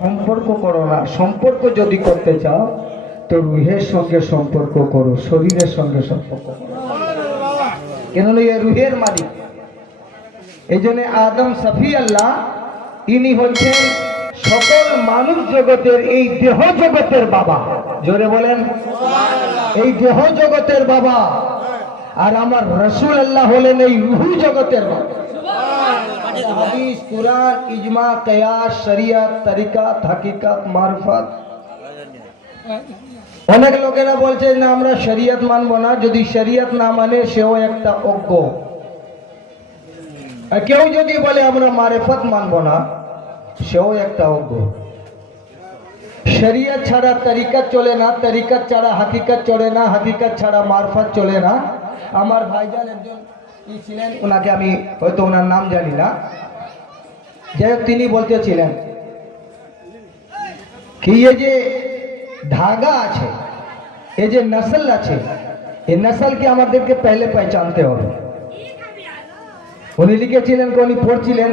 সম্পর্ক করো না। সম্পর্ক যদি করতে চাও, তো রুহের সঙ্গে সম্পর্ক করো, শরীরের সঙ্গে সম্পর্ক করো। কেননা এ রুহের মালিক? এই জন্য আদম সফি আল্লাহ, ইনি হচ্ছেন সকল মানুষ জগতের, এই দেহ জগতের বাবা। জোরে বলেন, এই দেহ জগতের বাবা। আর আমার রসুল আল্লাহ হলেন এই রুহু জগতের বাবা। হাদিস কুরআন ইজমা কিয়াস শরিয়ত তরিকাত হাকিকাত মারফত অনেক লোকেরা বলছে, না, আমরা শরিয়ত মানবো না। যদি শরিয়ত না মানে সেও একটা অজ্ঞ। আর কেউ যদি বলে, আমরা মারেফত মানবো না, সেও একটা অজ্ঞ। শরিয়ত ছাড়া তরিকাত চলে না, তরিকাত ছাড়া হাকিকত চলে না, হাকিকত ছাড়া মারফত চলে না। আমার ভাইজান একজন ছিলেন? ওনাকে আমি হয়তো ওনার নাম জানি না। যাই হোক, তিনি কি এই যে ধাগা আছে যে নসল আছে নসলকে আমাদেরকে পহলে পহচানতে হবে। উনি লিখেছিলেন উনি পড়ছিলেন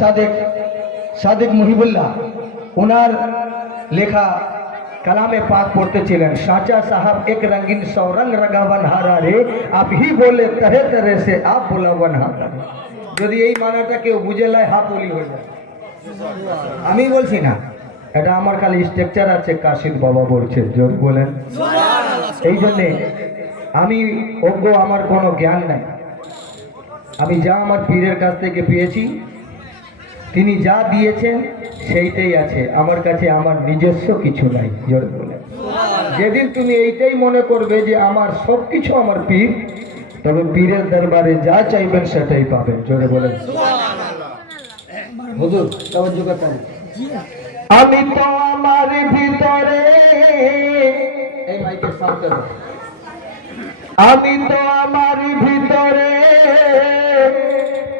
সাদেক সাদেক মুহিবুল্লাহ। ওনার লেখা কালামে পাক পড়তেছিলেন সাচা সাহাব এক রঙিন সौ रंग रगावन हारा रे आप ही बोले तरह तरह से आप बोलावन हारा रे যদি এই মানাটা কেউ বুঝে লাই হাফ বলি হয়ে যায় আমি বলছি না এটা আমার খালি স্ট্রাকচার আছে কাশিদ বাবা বলছে জোর বলেন এই জন্যে আমি অজ্ঞ আমার কোনো জ্ঞান নাই আমি যা আমার পীরের কাছ থেকে পেয়েছি তিনি যা দিয়েছেন সেইটাই আছে। আমার কাছে আমার নিজস্ব কিছু নাই জোরে বলে যেদিন তুমি এইটাই মনে করবে যে আমার সব কিছু আমার পীর তবে পীরের দরবারে যা চাইবেন সেটাই পাবেন জোরে বলেন। হুজুর। আমি তো আমার ভিতরে এই মাইকের সাউন্ড আমি তো আমার ভিতরে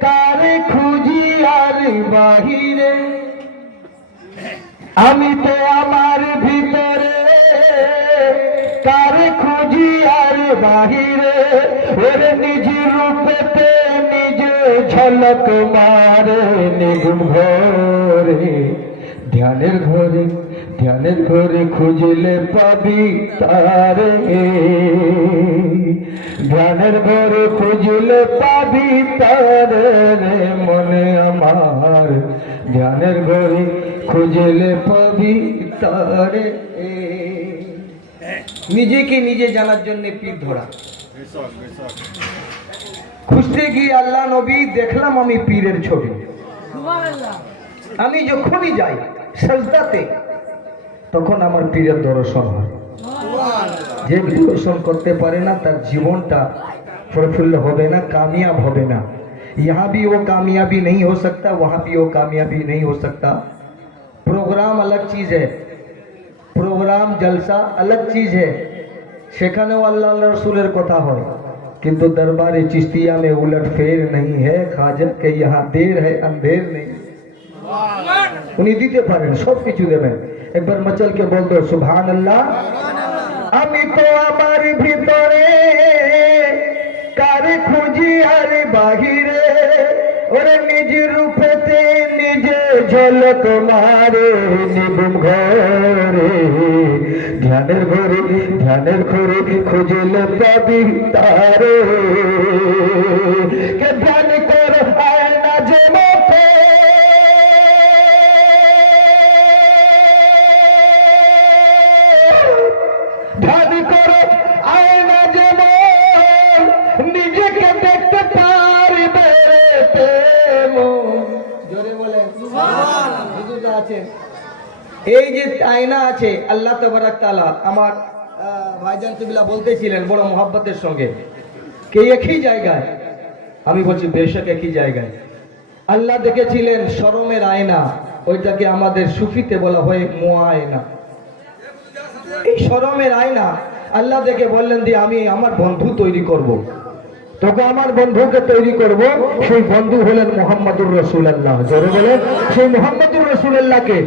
কারে খুঁজি আর বাহিরে, আমি তো আমার ভিতরে, কারে খুঁজি আর বাহিরে, ওরে নিজ রূপেতে নিজে ঝলক মারে নিগুম ঘরে ধ্যানের ঘরে ধ্যানের ঘরে খুঁজলে পাবি তারে। ধ্যানের ঘর খুঁজলে পাবি তারে রে মনে আমার। ধ্যানের ঘরে খুঁজলে পাবি তারে নিজেকে নিজে জানার জন্য পীর ধরা। খুঁজতে গিয়ে আল্লাহ নবী, দেখলাম আমি পীরের ছবি। আমি যখনই যাই, সজদাতে, তখন আমার পীরের দর্শন হয়। যে দর্শন করতে পারে না তার জীবনটা প্রফুল্ল হবে না কামিয়াব হবে না यहाँ भी वो कामयाबी नहीं हो सकता वहाँ भी वो कामयाबी नहीं हो सकता प्रोग्राम अलग चीज है प्रोग्राम जलसा अलग चीज है সেখানেও আল্লাহ আল্লাহ রসুলের কথা হয় কিন্তু দরবারে চিস্তিয়া में उलट फेर नहीं है खाजा के यहाँ देर है अंधेर नहीं উনি দিতে পারেন সব কিছু দেবেন একবার মচলকে বলতো সুবহান আল্লাহ আমি তো আমার ভিতরে, কারে খুঁজি আর বাহিরে? ওরে নিজ রূপেতে নিজে ঝলক মারে, নিবুম ঘরে। ধ্যানের ঘরে ধ্যানের ঘরে খুঁজলে পাবি তারে। ধ্যান এই যে আয়না আছে, আল্লাহ তবরাক তাআলা আমার ভাইজান তুবিলা বলতেছিলেন বড় মোহাব্বতের সঙ্গে, কে একই জায়গায়? আমি বলছি, বেশক একই জায়গায়। আল্লাহ দেখেছিলেন শরমের আয়না, ওইটাকে আমাদের সুফিতে বলা হয় মোয়া আয়না এই শরমের আয়না আল্লাহ দেখে বললেন যে, আমি আমার বন্ধু তৈরি করব। তোকে আমার বন্ধুকে তৈরি করব, সেই বন্ধু হলেন মোহাম্মদুর রসুল্লাহ জোরে বলে সেই মোহাম্মদুর রসুল্লাহকে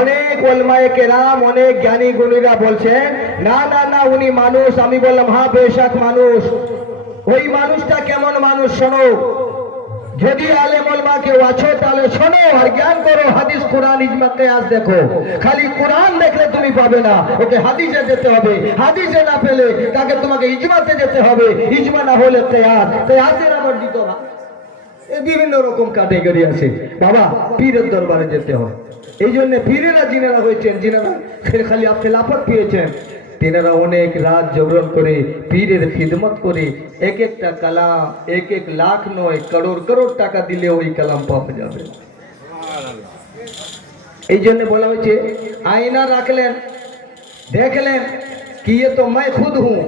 অনেক ওলমায় কেরাম, অনেক জ্ঞানী গুণীরা বলছেন, না না না, উনি মানুষ। আমি বললাম হ্যাঁ বেশাক মানুষ। ওই মানুষটা কেমন মানুষ শোনো? যদি আলেম ওলমা আছো তাহলে শোনো আর জ্ঞান করো, হাদিস কোরআন, ইজমা, কেয়াস দেখো। খালি কোরআন দেখলে তুমি পাবে না, ওকে হাদিসে যেতে হবে। হাদিসে না পেলে তাকে তোমাকে ইজমাতে যেতে হবে। ইজমা না হলে কেয়াস কেয়াসের আবার দিতে এ বিভিন্ন রকম ক্যাটেগরি আছে। বাবা, পীরের দরবারে যেতে হয় এই জন্য পীরেরা যিনারা হয়েছেন যিনারা খে- খালি খেলাফত পেয়েছেন। তেনারা অনেক রাত ایک করে، পীরের খিদমত ایک এক একটা কালাম এক এক লাখ নয় করোড় করোড় টাকা দিলে ওই কালাম পাওয়া যাবে। এই জন্য বলা হয়েছে، আয়না دیکھ দেখলেন کہ یہ تو میں خود ہوں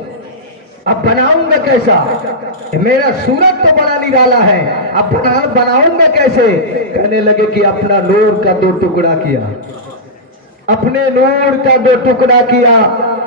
اب بناؤں گا کیسا میرا صورت تو بنا نکالا ہے اب بناؤں گا کیسے کہنے لگے کہ اپنا نور کا دو ٹکڑا کیا اپنے نور کا دو ٹکڑا کیا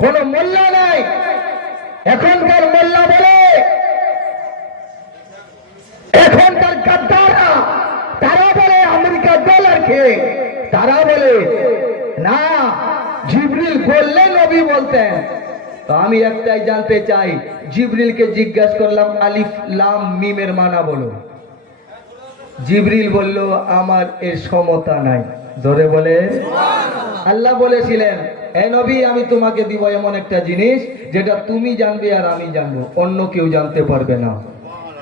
কোন মোল্লা নাই। এখনকার মোল্লা বলে, এখনকার গাদ্দাররা, তারা বলে আমেরিকা ডলার খেয়ে তারা বলে, না, জিবরিল বললে নবী বলতেন। তো আমি একটাই জানতে চাই, জিবরিলকে জিজ্ঞাসা করলাম আলিফ লাম মিমের মানা বলো। জিবরিল বলল, আমার এর সমতা নাই। ধরে বলে, আল্লাহ বলেছিলেন আমি তোমাকে দিব এমন একটা জিনিস যেটা তুমি জানবে আর আমি জানব। অন্য কেউ জানতে পারবে না।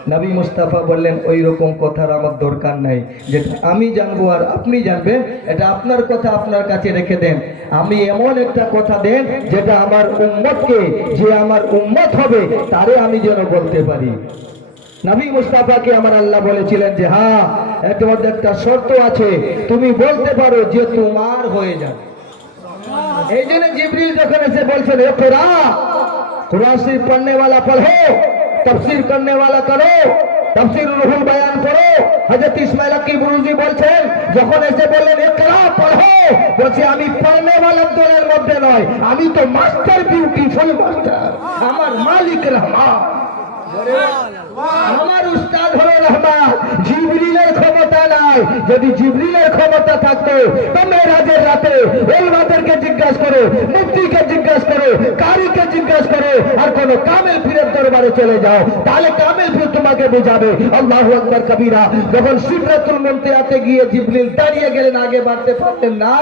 নবী মুস্তাফা বললেন ওই রকম কথার আমার দরকার নাই। যেটা আমি জানব আর আপনি জানবেন এটা আপনার কথা আপনার কাছে রেখে দেন। আমি এমন একটা কথা দেন যেটা আমার উম্মতকে, যে আমার উম্মত হবে, তারে আমি যেন বলতে পারি। নবী মুস্তাফাকে আমার আল্লাহ বলেছিলেন যে হ্যাঁ একটা শর্ত আছে। তুমি বলতে পারো যে তোমার হয়ে যাবে। جسے پڑھنے والا مدد রহমান, জিবরিলের ক্ষমতা নাই। যদি জিবরিলের ক্ষমতা থাকতো তো মেয়েরাজের রাতে জিজ্ঞাসা করো জিজ্ঞাসা করো, কারিকে জিজ্ঞাসা করো, আর কোন কামেল ফিরের দরবারে চলে যাও, তাহলে কামেল ফির তোমাকে বুঝাবে। আল্লাহু আকবার কবিরা, যখন সিদরাতুল মুনতাহাতে গিয়ে জিবরিল দাঁড়িয়ে গেলেন, আগে বাড়তে পারতেন না,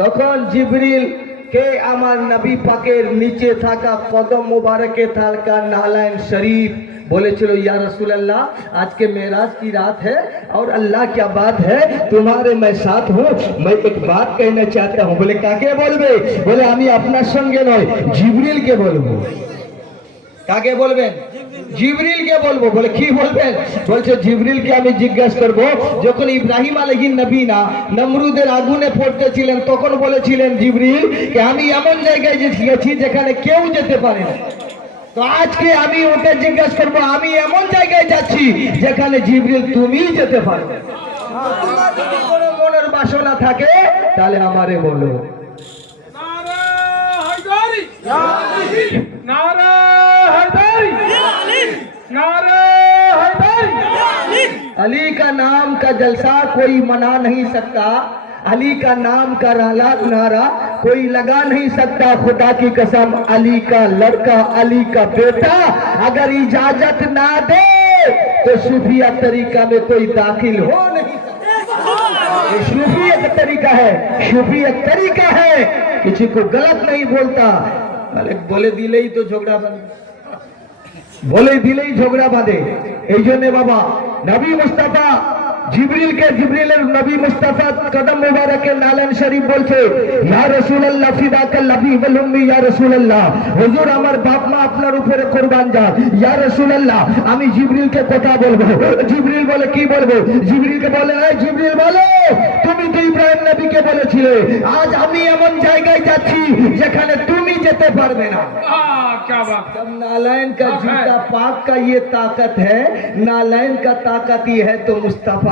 তখন জিবরিল کہ امار نبی پاکر نیچے تھا کا قدم مبارک تھا کا نالائن شریف بولے چلو یا رسول اللہ آج کے معراج کی رات ہے اور اللہ کیا بات ہے تمہارے میں ساتھ ہوں میں ایک بات کہنا چاہتا ہوں بولے کہا کے بول بے بولے ہمیں اپنا سنگے نئے جیبریل کے بولبو کاکے بولبے জিবরিলকে বলব, বলে কি বলবেন? বলছে, জিবরিলকে আমি জিজ্ঞাসা করব, যখন ইব্রাহিম আলহিন নবী না নমরুদের আগুনে পড়তেছিলেন, তখন বলেছিলেন, জিবরিল যে আমি এমন জায়গায় গেছি যেখানে কেউ যেতে পারে না। তো আজকে আমি ওকে জিজ্ঞাসা করব, আমি এমন জায়গায় যাচ্ছি যেখানে জিবরিল তুমিই যেতে পারবে মনের বাসনা থাকে, তাহলে আমারে বলো। নারা علی کا نام کا جلسہ کوئی منا نہیں سکتا۔ علی کا نام کا رحلات نارا کوئی لگا نہیں سکتا۔ خدا کی قسم، علی کا لڑکا، علی کا بیٹا اگر اجازت نہ دے تو صوفیہ طریقہ میں کوئی داخل ہو نہیں سکتا۔ یہ صوفیت طریقہ ہے، صوفیت طریقہ ہے۔ کسی کو غلط نہیں بولتا۔ بولے دیلے ہی تو جھگڑا بنے۔ بولے دیلے ہی جھگڑا باندھے جو نے بابا এই জন্য جبریل کے جبریل نبی مصطفیٰ قدم مبارک نالن شریف بولتے یا رسول اللہ فیدہ کر لبی بلمی یا رسول اللہ۔ حضور আমার বাপ মা আপনার উপরে কোরবান যা ইয়া রাসূলুল্লাহ আমি জিবরিলকে কথা বলবো জিবরিল বলে কি বলবো জিবরিলকে বলে এই জিবরিল বলো তুমি তো ইব্রাহিম নবীকে বলেছিলে আজ আমি এমন জায়গায় যাচ্ছি যেখানে তুমি تمہیں جتے না دینا۔ نالائن کا جیتا پاک کا یہ طاقت ہے نالائن کا طاقت یہ ہے تو مصطفیٰ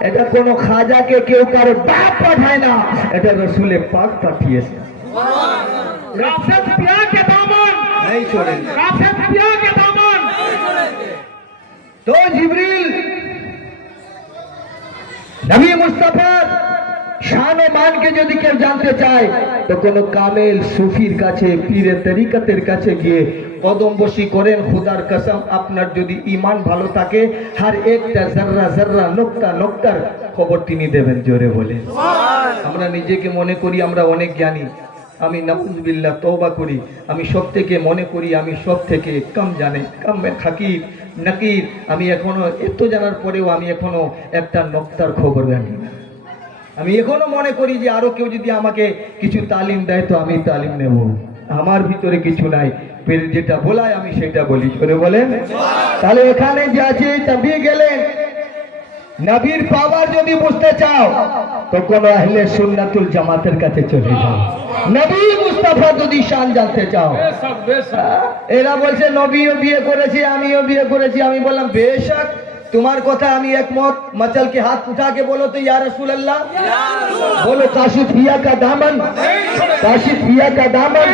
এটা কোন খাজাকে কেউ কারও বাপ পাঠায় না। এটা রসুলের পাক পাঠিয়েছে। যদি কেউ জানতে তো কোনো কামেল সুফির কাছে পীরে তরিকতের কাছে গিয়ে কদম বসি করেন খুদার কসম আপনার যদি ইমান ভালো থাকে হার একটা জাররা জাররা নোক্তা নোক্তার খবর তিনি দেবেন জোরে বলে আমরা নিজেকে মনে করি আমরা অনেক জ্ঞানী। আমি নবুজবিল্লাহ তওবা করি আমি সব থেকে মনে করি আমি সব থেকে কম জানে কম খাকির নাকির। আমি এখনও এত জানার পরেও আমি এখনও একটা নক্তার খবর জানি না। আমি এখনও মনে করি যে আরও কেউ যদি আমাকে কিছু তালিম দেয় তো আমি তালিম নেব। আমার ভিতরে কিছু নাই। পেট যেটা বলায় আমি সেটা বলি শুনে বলেন। তাহলে এখানে যে আছে নাবি গেলেন। নাবির পাওয়ার যদি বুঝতে চাও তো কোন আহলে সুন্নাতুল জামাতের কাছে চলে যাও। নবী মুস্তাফা যদি শান জানতে চাও। এরা বলছে নবীও বিয়ে করেছি আমিও বিয়ে করেছি। আমি বললাম বেশাক তোমার কথা আমি একমত মচল के हाथ उठा के बोलो तो या रसूल अल्लाह बोलो काशिफ पिया का दामन काशिफ पिया का दामन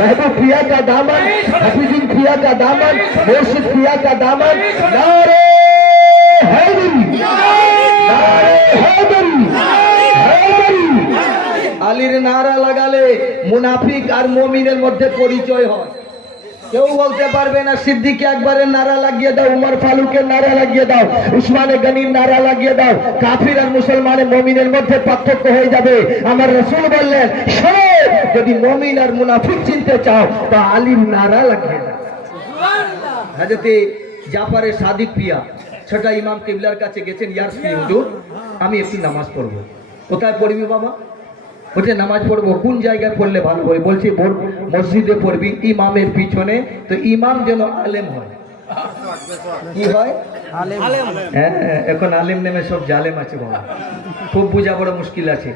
महबूब पिया का दामन हफीजुल पिया का दामन मुर्शिद पिया का दामन नारे हैदरी नारे हैदरी हैदरी আলীর নারা লাগালে মুনাফিক আর মমিনের মধ্যে পরিচয় হয় কেউ বলতে পারবে না সিদ্দিকে একবারের নারা লাগিয়ে দাও উমর ফালুকের নারা লাগিয়ে দাও উসমানে গনির নারা লাগিয়ে দাও কাফির আর মুসলমানের মমিনের মধ্যে পার্থক্য হয়ে যাবে। আমার রসুল বললেন শোনো যদি মমিন আর মুনাফিক চিনতে চাও তা আলীর নারা লাগিয়ে দাও। হাজরতে জাফারে সাদিক পিয়া ছোটা ইমাম কিবলার কাছে গেছেন ইয়ার হুজুর আমি একটু নামাজ পড়ব। কোথায় পড়বি বাবা? বলছে নামাজ পড়ব, কোন জায়গায় পড়লে ভালো হয়? বলছি মসজিদে পড়বি, ইমামের পিছনে, তো ইমাম যেন আলেম হয়। কি হয়? হ্যাঁ এখন আলেম নেমে সব জালেম আছে বাবা। খুব বোঝা বড় মুশকিল আছে।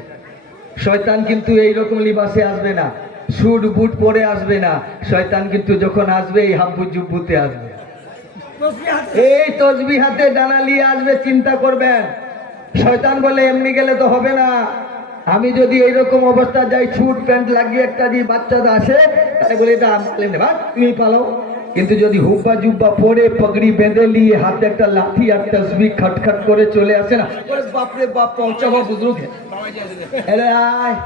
শয়তান কিন্তু এইরকম লিবাসে আসবে না। সুট বুট পরে আসবে না। শয়তান কিন্তু যখন আসবে, এই হাব্বু জুব্বুতে আসবে। এই তসবি হাতে ডানা নিয়ে আসবে, চিন্তা করবেন। শয়তান বলে, এমনি গেলে তো হবে না। আমি যদি এইরকম অবস্থা যাই ছুট প্যান্ট লাগিয়ে একটা দিয়ে বাচ্চাটা আসে তাহলে বলে, এটা নেবা তুমি পালো কিন্তু যদি হুব্বা জুব্বা পরে পগড়ি বেঁধে নিয়ে হাতে একটা লাঠি আর তসবি খটখট করে চলে আসে না বাপরে বাপ পৌঁছাবো আয়।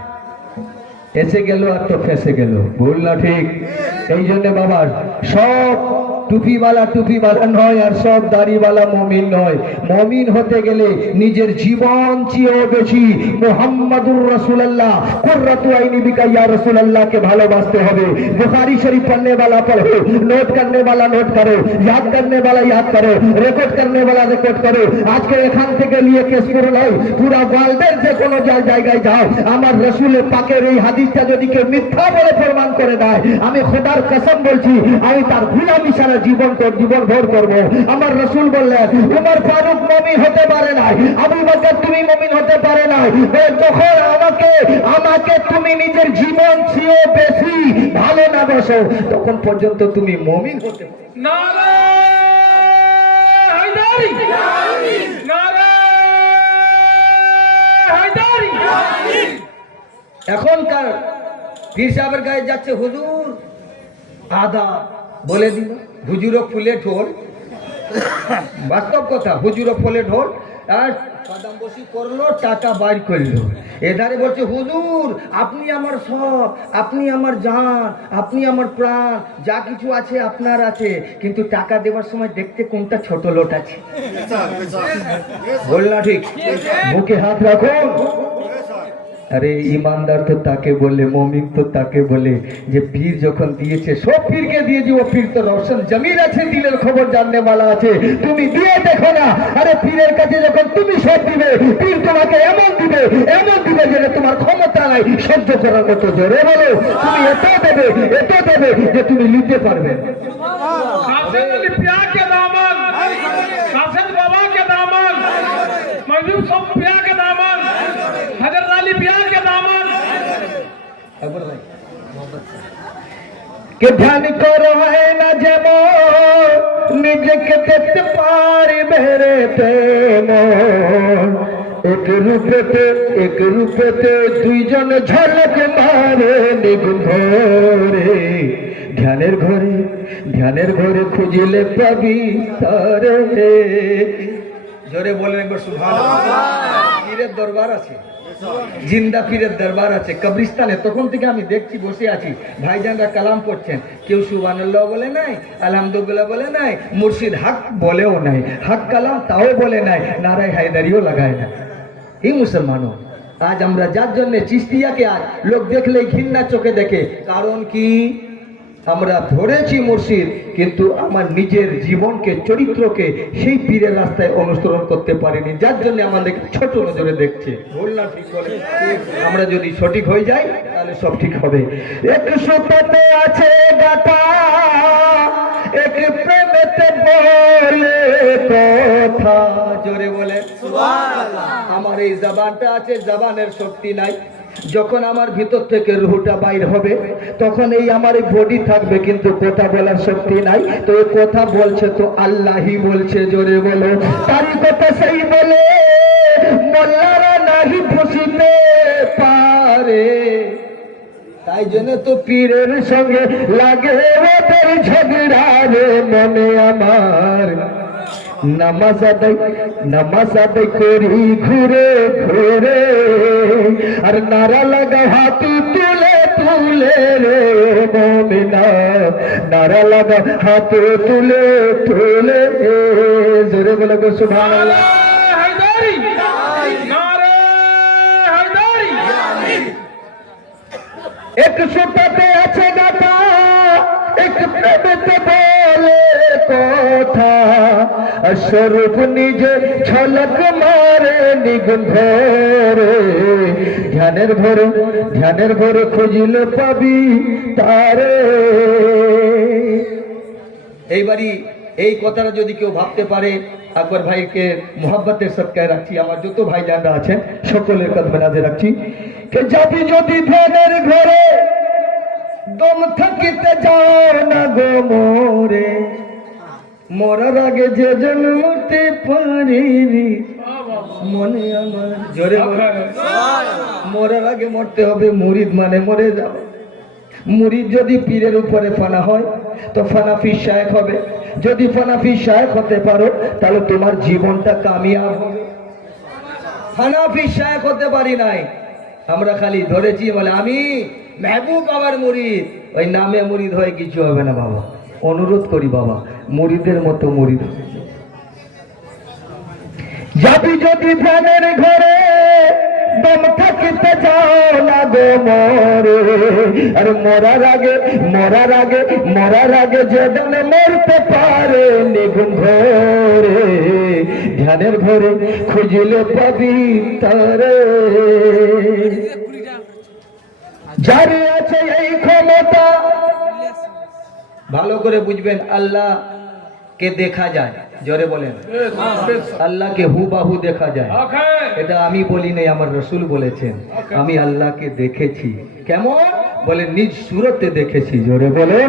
এসে গেল আর তো ফেসে গেল। ভুল না ঠিক। এই জন্য বাবার সব টুপিওয়ালা টুপিওয়ালা নয় আর সব দাড়িওয়ালা মমিন নয় মমিন হতে গেলে নিজের জীবন চেয়েও বেশি মোহাম্মদুর রসুল্লাহ কুর্রাতু আইনি বিকা ইয়া রসুল্লাহ কে ভালোবাসতে হবে বুখারি শরীফ पढ़ने वाला पढ़ो नोट करने वाला নোট করো याद करने वाला याद करो রেকর্ড करने वाला রেকর্ড করো আজকে এখান থেকে নিয়ে কেস করে নয় পুরা ওয়ার্ল্ডের যে কোনো যা- জায়গায় যাও আমার রসুলের পাকের এই হাদিসটা যদি কেউ মিথ্যা বলে প্রমাণ করে দেয় আমি খোদার কসম বলছি আমি তার গুলামি সারা জীবন জীবন ভোর করবে। আমার রসুল বললেন তোমার ফারুক মমিন হতে পারে নাই আবু বকর তুমি মমিন হতে পারে নাই যখন আমাকে আমাকে তুমি নিজের জীবন চেয়ে বেশি ভালো না বসো তখন পর্যন্ত তুমি মমিন হতে এখনকার পীর সাহেবের গায়ে যাচ্ছে হুজুর আদা। বলে দিল হুজুরও ফুলে ঢোল। বাস্তব কথা হুজুরও ফুলে ঢোল। আর কদম বসি করল টাকা বাইর করল। এধারে বলছে হুজুর আপনি আমার সব আপনি আমার জান আপনি আমার প্রাণ যা কিছু আছে আপনার আছে কিন্তু টাকা দেওয়ার সময় দেখতে কোনটা ছোট লোট আছে। বল না ঠিক মুখে হাত রাখুন। আরে ইমানদার তো তাকে বলে, মমিন তো তাকে বলে যে পীর যখন দিয়েছে, সব পীরকে দিয়েছে, ও পীর তো রোশন জমির আছে, দিলের খবর জাননে वाला আছে। তুমি দিয়ে দেখো না, আরে পীরের কাছে যখন তুমি সব দিবে, পীর তোমাকে এমন দিবে এমন দিবে যেটা তোমার ক্ষমতা নাই, সহ্য করার মতো জোরে বলো। তুমি এত দেবে এত দেবে যে তুমি নিতে পারবে কে ধ্যান করো না যেন নিজেকে দেখতে পারি বেড়ে এক রূপেতে এক রূপেতে দুইজন ঝলক মারে নিগুণ ধ্যানের ঘরে ধ্যানের ঘরে খুঁজিলে পাবি তারে জোরে বলেন একবার সুভাষ দরবার আছে জিন্দা পীরের দরবার আছে কবরিস্তানে তখন থেকে আমি দেখছি, বসে আছি। ভাইজানরা কালাম করছেন কেউ সুবানুল্লাহ বলে নাই, আলহামদুলিল্লাহ বলে নাই, মুর্শিদ হাক বলেও নাই, হাক কালাম তাও বলে নাই, নারায় হায়দারিও লাগায় না এই মুসলমানও, আজ আমরা যার জন্য চিস্তিয়াকে আজ লোক দেখলেই ঘৃণা চোখে দেখে, কারণ কি? আমরা ধরেছি মুর্শিদ কিন্তু আমার নিজের জীবনকে চরিত্রকে সেই পীরের রাস্তায় অনুসরণ করতে পারিনি। যার জন্য আমাদের ছোট নজরে দেখছে। ভুল না ঠিক বলে আমরা যদি সঠিক হয়ে যাই তাহলে সব ঠিক হবে। আছে গাথা এক প্রেমেতে বলে কথা। জোরে বলে আমার এই জবানটা আছে জবানের শক্তি নাই। যখন আমার ভিতর থেকে রুহুটা বাইর হবে, তখন এই আমার বডি থাকবে, কিন্তু কথা বলার শক্তি নাই। তো এই কথা বলছে তো আল্লাহই বলছে, জোরে বলো। তারই কথা সেই বলে, মোল্লারা নাহি ফুসিতে পারে। তাই জন্য তো পীরের সঙ্গে লাগে ওদের ঝগড়া রে মনে আমার। নামাজ আদায় নামাজ আদায় করি ঘুরে ঘুরে আর নারা লাগা হাতি তুলে তুলে রে মমিনা নারা লাগা হাতে তুলে তুলে জোরে বলে গো সুবহানাল্লাহ। এক সুতাতে আছে গাতা কথা। স্বরূপ নিজে ঝলক মারে ভরে ধ্যানের ভরে ধ্যানের ভরে খুঁজিলে পাবি তারে। এইবারই এই কথাটা যদি কেউ ভাবতে পারে, আকবর ভাইকে মোহাব্বতের সৎকায় রাখছি। আমার যত ভাই ভাইজানরা আছেন, সকলের নাজে রাখছি। যাবি যদি ধ্যানের ঘরে? দম থাকিতে যাও না গো মোরে। মরার আগে যে জন্মতে পারিনি। মনে আমার জোরে মরার আগে মরতে হবে, মুরিদ মানে মরে যাও। মুরিদ যদি পীরের উপরে ফানা হয়, তো ফানাফি শায়েখ হবে। যদি ফানাফি শায়েখ হতে পারো, তাহলে তোমার জীবনটা কামিয়াব হবে। ফানাফি শায়েখ হতে পারি নাই। আমরা খালি ধরেছি, বলে আমি মেহবুব বাবার মুরিদ। ওই নামে মুরিদ হয়ে কিছু হবে না বাবা। অনুরোধ করি বাবা, মুরিদের মতো মুরিদ। যাবি যদি ধ্যানের ঘরে, দম থাকিতে যাও না গো মরে। আর মরার আগে মরার আগে মরার আগে যেদিন মরতে পারে নিগুণ ঘরে। ধ্যানের ঘরে খুঁজিলে পাবি তারে। যার আছে এই ক্ষমতা, ভালো করে বুঝবেন, আল্লাহ কে দেখা যায়, জোরে বলেন। আল্লাহকে হুবাহু দেখা যায়। এটা আমি বলি নাই, আমার রসুল বলেছেন। আমি আল্লাহকে দেখেছি। কেমন? বলে, নিজ সুরতে দেখেছি, জোরে বলেন।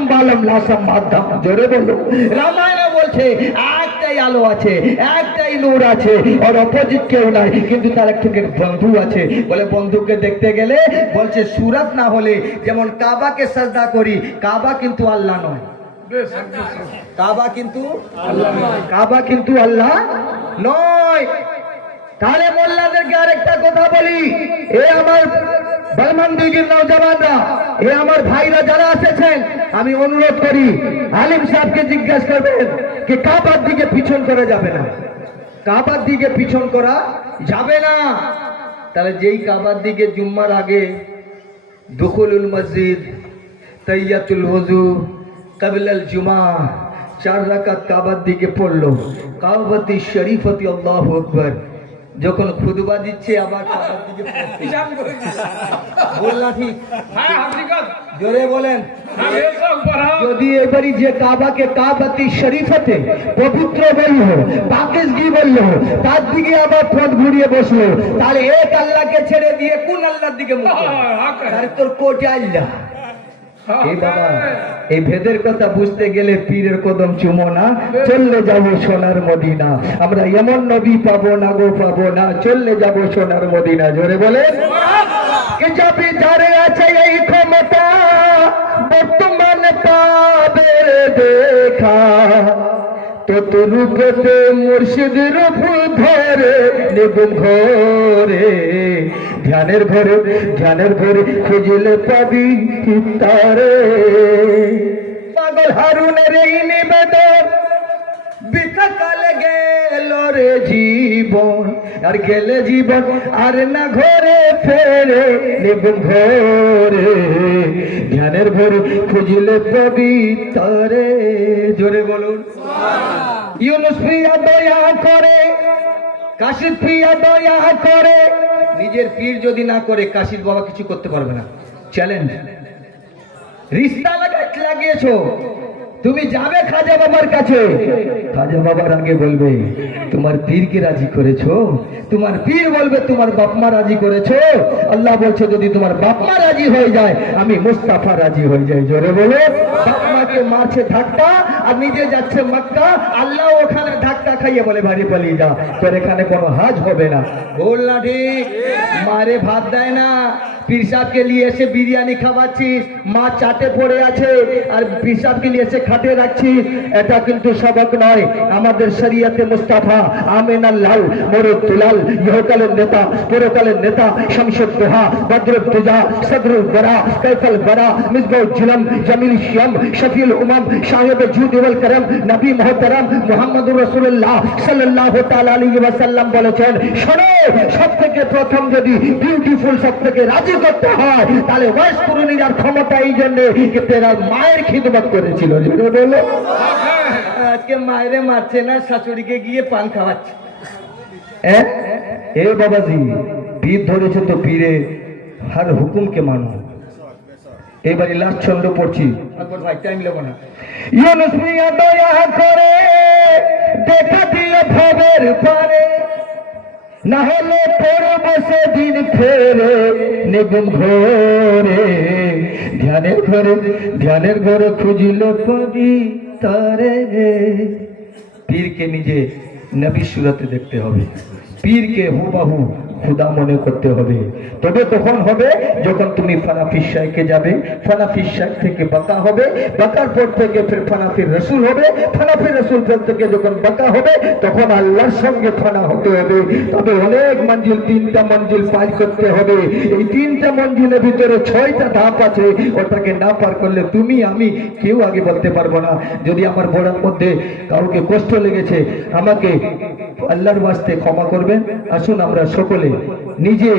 বালম, লাসাম মাধ্যম জোরে বলো। রামায়ণে বলছে, একটাই আলো আছে, একটাই নূর আছে। ওর অপোজিট কেউ নাই, কিন্তু তার একটুকের বন্ধু আছে। বলে বন্ধুকে দেখতে গেলে বলছে, সুরাত না হলে যেমন কাবাকে সাজদা করি, কাবা কিন্তু আল্লাহ নয়। কাবা কিন্তু কাবা কিন্তু আল্লাহ নয়। তাহলে মোল্লাদেরকে আরেকটা কথা বলি। এ আমার দিঘির নৌজওয়ানরা এ আমার ভাইরা যারা এসেছেন, আমি অনুরোধ করি, আলিম সাহেবকে জিজ্ঞাসা করবেন যে কাবার দিকে পিছন করা যাবে না। কাবার দিকে পিছন করা যাবে না। তাহলে যেই কাবার দিকে জুম্মার আগে দুখুলুল মসজিদ তৈয়াতুল ওযু, কাবিলাল জুমা, চার রাকাত কাবার দিকে পড়ল। কাবাতি শরীফতি আল্লাহু আকবার। যখন খুদবা দিচ্ছে আবার ঠিক হ্যাঁ জোরে বলেন হ্যাঁ। যদি এবারই যে কাবাকে কাবাতি শরীফতে পবিত্র বলল পাকিসগি বলল তার দিকে আবার পথ ঘুরিয়ে বসল তাহলে এক আল্লাহকে ছেড়ে দিয়ে কোন আল্লাহর দিকে? হ্যাঁ, তোর কোটে আল্লাহ হ্যাঁ, এই বাবা এই ভেদের কথা বুঝতে গেলে পীরের কদম চুমো না। চললে যাব সোনার মদিনা। আমরা এমন নবী পাবো না গো পাবো না। চললে যাব সোনার মদিনা। জোরে বলে কে যাবি যারে আছে এই ক্ষমতা? বর্তমান পাবে দেখা। তত রূপতে মুর্শিদের ধরে নিগুম ঘরে। ধ্যানের ঘরে ধ্যানের ঘরে খুঁজলে পাবি তারে পাগল হারুনের এই নিবেদন বৃথা কালে গেল রে জীবন। আর গেলে জীবন আর না ঘরে ফেরে নিগুম ঘরে। ধ্যানের ঘরে খুঁজলে পাবি তারে জোরে বলুন। ইউনুস প্রিয়া দয়া করে, কাশির প্রিয়া দয়া করে। নিজের পীর যদি না করে, কাশির বাবা কিছু করতে পারবে না। চ্যালেঞ্জ রিস্তা লাগাই লাগিয়েছো। তুমি যাবে খাজা বাবার কাছে। খাজা বাবার আগে বলবে, তোমার পীরকে রাজি করেছ? তোমার পীর বলবে, তোমার বাপমা রাজি করেছ? আল্লাহ বলছে, যদি তোমার বাপমা রাজি হয়ে যায়, আমি মুস্তাফা রাজি হয়ে যাই। জোরে বলে বাপমাকে মারছে ধাক্কা, আর নিজে যাচ্ছে মাক্কা, আল্লাহ ওখানে খাইয়ে বলে বাড়ি পালিয়ে যা। তোর এখানে কোনো হাজ হবে না। বল না ঠিক মারে ভাত দেয় না। পীর সাহেবকে নিয়ে এসে বিরিয়ানি খাওয়াচ্ছিস। মা চাটে পড়ে আছে। আর পীর সাহেবকে নিয়ে এসে খাটে রাখছিস। এটা কিন্তু সবক নয়। আমাদের শরিয়াতে মুস্তাফা, আমিন আল্লাহ মরুদ দুলাল, ইহকালের নেতা, পরকালের নেতা, শামসুদ দোহা, বদরুদ দুজা, সদরুল বরা কৈফল বরা, মিসবাউল জিলম জামিল শিয়াম, শফিউল উমাম, সাহেব জুদ ওয়াল করম, নবী মুহতারাম, মুহাম্মদুর রাসূলুল্লাহ। সাল্লাল্লাহু তাআলা আলাইহি ওয়াসাল্লাম বলেছেন শোনো সবথেকে প্রথম যদি বিউটিফুল সবথেকে রাজি করতে হয় তাহলে ওয়াইস পুরনির ক্ষমতা এই জন্য তেরা মায়ের খিদমত করেছিল। বলো আজকে মায়েরে মারছে না শাশুড়িকে গিয়ে পান খাওয়াচ্ছে? এ? বাবাজি পীর ধরেছে তো পীরে হর হুকুমকে মানো। এবারে লাস্ট ছন্দ পড়ছি। ভাই টাইম নেব না। ইউনুস মিয়া দয়া করে দেখা দিয়ে ভবের পারে। না হলে পড়ব সেদিন ফেরে নিগুম ঘরে। ধ্যানের ঘরে ধ্যানের ঘরে খুঁজিল কবি তারে। পীরকে নিজে নবী সুরতে দেখতে হবে। পীরকে হুবাহু খুদা মনে করতে হবে। তবে তখন হবে, যখন তুমি ফানাফির শাহকে যাবে ফানাফির শাহ থেকে বাঁকা হবে, বাঁকার পর থেকে ফের ফানাফির রসুল হবে ফানাফির রসুল পর থেকে যখন বাঁকা হবে, তখন আল্লাহর সঙ্গে ফানা হতে হবে। তবে অনেক মঞ্জিল, তিনটা মঞ্জিল পার করতে হবে। এই তিনটা মঞ্জিলের ভিতরে ছয়টা ধাপ আছে। ওটাকে না পার করলে তুমি, আমি কেউ আগে বলতে পারব না। যদি আমার বড়ার মধ্যে কাউকে কষ্ট লেগেছে, আমাকে আল্লাহর বাস্তে ক্ষমা করবেন। আসুন আমরা সকলে নিজে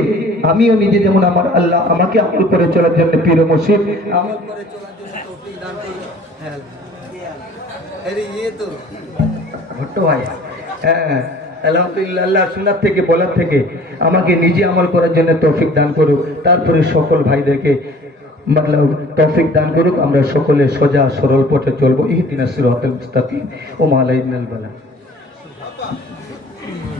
আমিও নিজে যেমন আমার আল্লাহ আমাকে আমল করে চলার জন্য পীর মসজিদ আমল করে চলার জন্য তৌফিক দান হ্যাঁ। আরে ইয়ে তো। ভট্ট ভাই হ্যাঁ আলহামদুলিল্লাহ শোনার থেকে বলার থেকে আমাকে নিজে আমল করার জন্য তৌফিক দান করুক। তারপরে সকল ভাইদেরকে মতলব তৌফিক দান করুক। আমরা সকলে সোজা সরল পথে চলবো। ইহদিনা সিরাতাল মুস্তাকিম। ও মালাইনাল বালা। Mm-hmm.